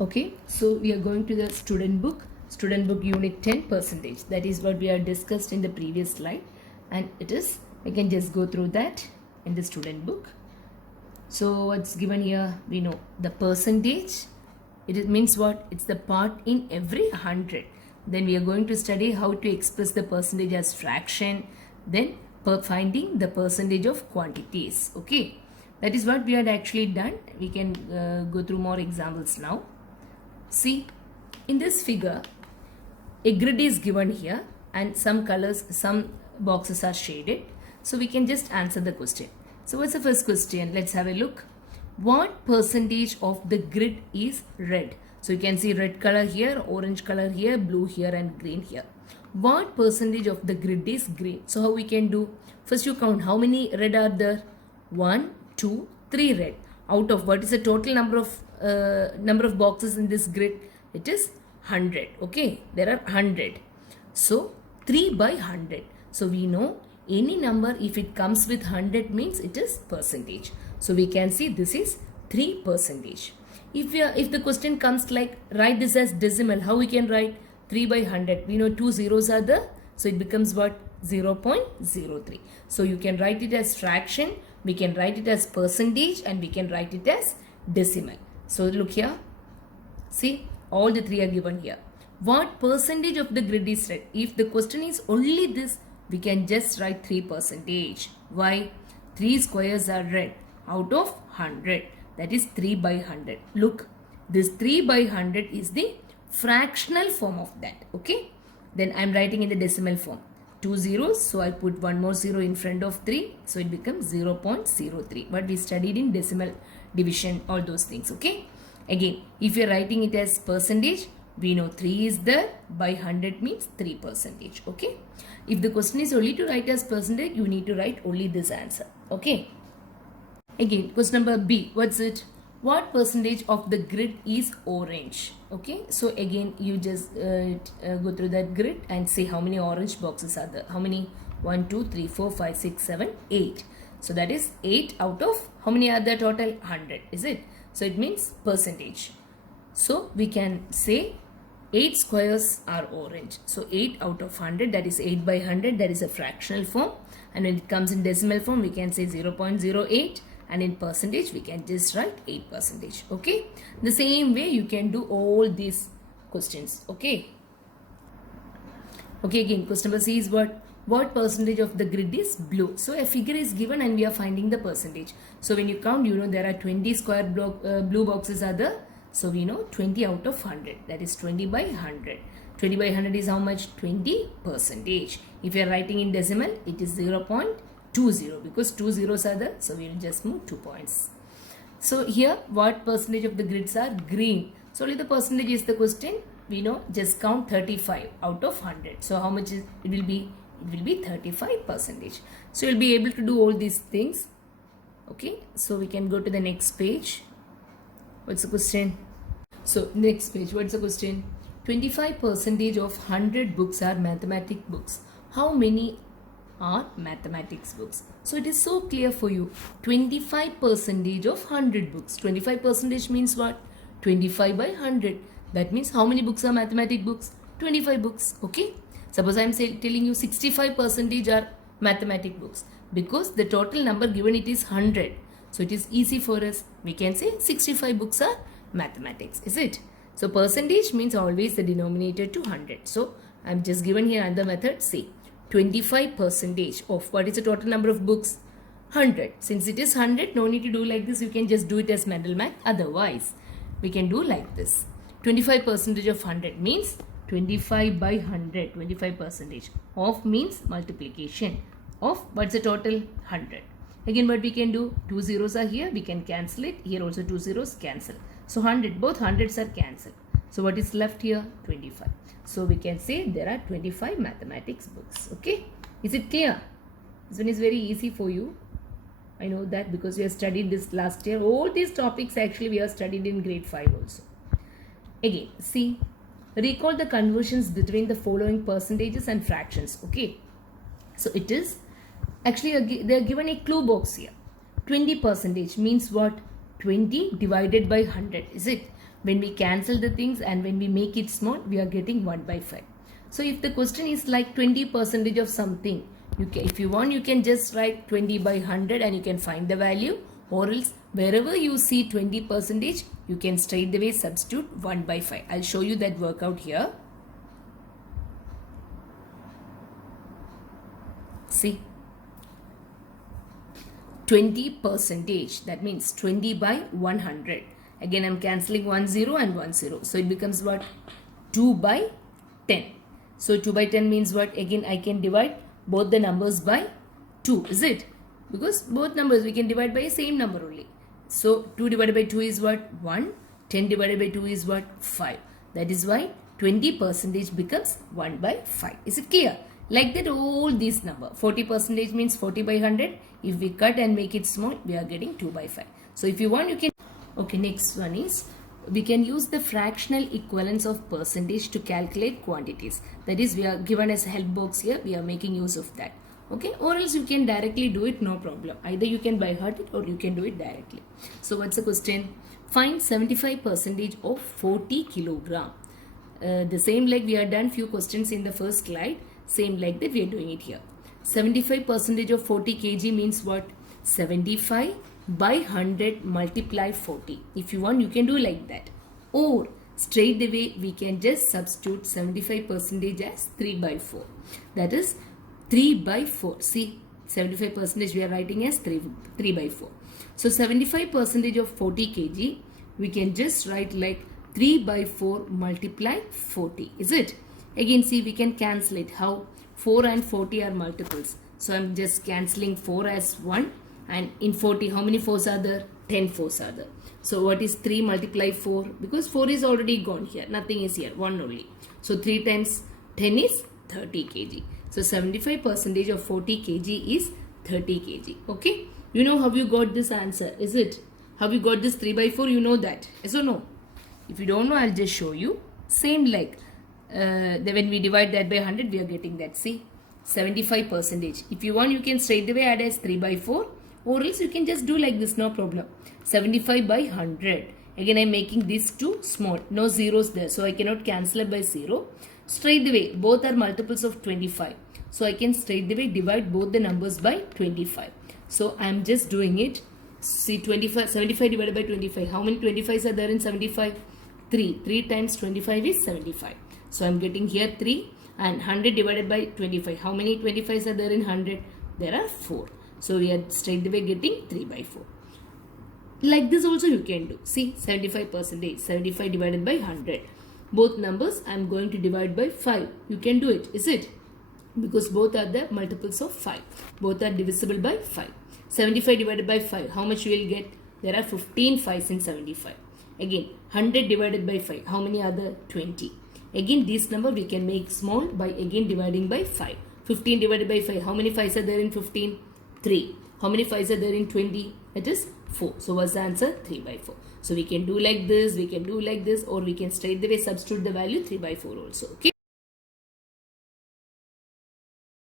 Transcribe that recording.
Okay, so we are going to the student book unit 10 percentage. That is what we have discussed in the previous slide, and it is, I can just go through that in the student book. So what's given here, we know the percentage. It means what? It's the part in every 100. Then we are going to study how to express the percentage as fraction, then finding the percentage of quantities. Okay, that is what we had actually done. We can go through more examples now. See, in this figure, a grid is given here and some colors, some boxes are shaded. So we can just answer the question. So what's the first question? Let's have a look. What percentage of the grid is red? So you can see red color here, orange color here, blue here and green here. What percentage of the grid is green? So how we can do? First you count how many red are there? 1, 2, 3 red. Out of what is the total number of boxes in this grid? It is 100. Okay, there are 100. So 3 by 100. So we know any number, if it comes with 100 means it is percentage. So we can see this is 3%. If the question comes like write this as decimal, how we can write 3 by 100? We know 2 zeros are there. So it becomes what? 0.03. So you can write it as fraction, we can write it as percentage, and we can write it as decimal. So look here. See, all the three are given here. What percentage of the grid is red? If the question is only this, we can just write 3%. Why? 3 squares are red out of 100. That is 3 by 100. Look, this 3 by 100 is the fractional form of that. Okay. Then I am writing in the decimal form. 2 zeros, so I put one more zero in front of 3, so it becomes 0.03. But we studied in decimal division, all those things. Okay. Again, if you are writing it as percentage, we know 3 is there, by 100 means 3%. Okay. If the question is only to write as percentage, you need to write only this answer. Okay. Again, question number B. What's it? What percentage of the grid is orange? Okay. So again, you just go through that grid and say how many orange boxes are there. How many? 1, 2, 3, 4, 5, 6, 7, 8. So that is 8 out of how many are there total? 100. Is it? So it means percentage. So we can say 8 squares are orange. So 8 out of 100, that is 8 by 100, that is a fractional form. And when it comes in decimal form, we can say 0.08. And in percentage, we can just write 8%. Okay. The same way you can do all these questions. Okay. Okay, again, question number C is what? What percentage of the grid is blue? So a figure is given and we are finding the percentage. So when you count, you know there are 20 square blue boxes are there. So we know 20 out of 100. That is 20 by 100. 20 by 100 is how much? 20%. If you are writing in decimal, it is 0.20 because 2 zeros are there. So we will just move 2 points. So here, what percentage of the grids are green? So only the percentage is the question. We know just count 35 out of 100. So how much is it will be? It will be 35%. So you'll be able to do all these things. Okay. So we can go to the next page. What's the question? So next page. What's the question? 25% of 100 books are mathematics books. How many are mathematics books? So it is so clear for you. 25% of 100 books. 25% means what? 25 by 100. That means how many books are mathematics books? 25 books. Okay. Suppose I am telling you 65% are mathematics books because the total number given it is 100. So it is easy for us. We can say 65 books are mathematics. Is it? So percentage means always the denominator to 100. So I am just given here another method. Say 25% of what is the total number of books? 100. Since it is 100, no need to do like this. You can just do it as mental math. Otherwise, we can do like this. 25% of 100 means 25 by 100. 25% of means multiplication of what's the total? 100. Again, what we can do? 2 zeros are here. We can cancel it. Here also 2 zeros cancel. So 100. Both hundreds are cancelled. So what is left here? 25. So we can say there are 25 mathematics books. Okay. Is it clear? This one is very easy for you. I know that because we have studied this last year. All these topics actually we have studied in grade 5 also. Again, see. Recall the conversions between the following percentages and fractions. Okay. So it is actually they are given a clue box here. 20% means what? 20 divided by 100. Is it? When we cancel the things and when we make it small, we are getting 1 by 5. So if the question is like 20% of something, if you want, you can just write 20 by 100 and you can find the value, or else wherever you see 20%, you can straight away substitute 1 by 5. I'll show you that workout here. See, 20%, that means 20 by 100. Again, I'm cancelling 1 0 and 1 0. So it becomes what? 2 by 10. So 2 by 10 means what? Again, I can divide both the numbers by 2, is it? Because both numbers we can divide by the same number only. So 2 divided by 2 is what? 1. 10 divided by 2 is what? 5. That is why 20% becomes 1 by 5. Is it clear? Like that, all these number. 40% means 40 by 100. If we cut and make it small, we are getting 2 by 5. So if you want, you can. Okay, next one is, we can use the fractional equivalence of percentage to calculate quantities. That is, we are given as help box here. We are making use of that. Okay, or else you can directly do it, no problem. Either you can by heart it or you can do it directly. So what's the question? Find 75% of 40 kilogram. The same like we have done few questions in the first slide. Same like that we are doing it here. 75% of 40 kg means what? 75 by 100 multiply 40. If you want, you can do like that. Or straight away we can just substitute 75% as 3 by 4. That is 3 by 4. See, 75% we are writing as 3 by 4. So 75% of 40 kg, we can just write like 3 by 4 multiply 40. Is it? Again, see, we can cancel it. How? 4 and 40 are multiples. So I'm just cancelling 4 as 1. And in 40, how many 4s are there? 10 4s are there. So what is 3 multiply 4? Because 4 is already gone here. Nothing is here. 1 only. So 3 times 10 is 30 kg. So 75% of 40 kg is 30 kg. Okay. You know how you got this answer, is it? How you got this 3 by 4? You know that. Yes or no? If you don't know, I'll just show you. Same like when we divide that by 100, we are getting that. See, 75%. If you want, you can straight away add as 3 by 4. Or else you can just do like this, no problem. 75 by 100. Again, I am making these two small. No zeros there. So I cannot cancel it by 0. Straight away, both are multiples of 25. So I can straight away divide both the numbers by 25. So I am just doing it. See, 75 divided by 25. How many 25s are there in 75? 3. 3 times 25 is 75. So I am getting here 3. And 100 divided by 25. How many 25s are there in 100? There are 4. So we are straight away getting 3 by 4. Like this also you can do. See, 75%. 75 divided by 100. Both numbers I am going to divide by 5. You can do it, is it? Because both are the multiples of 5. Both are divisible by 5. 75 divided by 5. How much you will get? There are 15 5s in 75. Again, 100 divided by 5. How many are there? 20. Again, this number we can make small by again dividing by 5. 15 divided by 5. How many 5s are there in 15? 3. How many 5s are there in 20? It is 4. So what's the answer? 3 by 4. So we can do like this, we can do like this, or we can straight away substitute the value 3 by 4 also. Okay.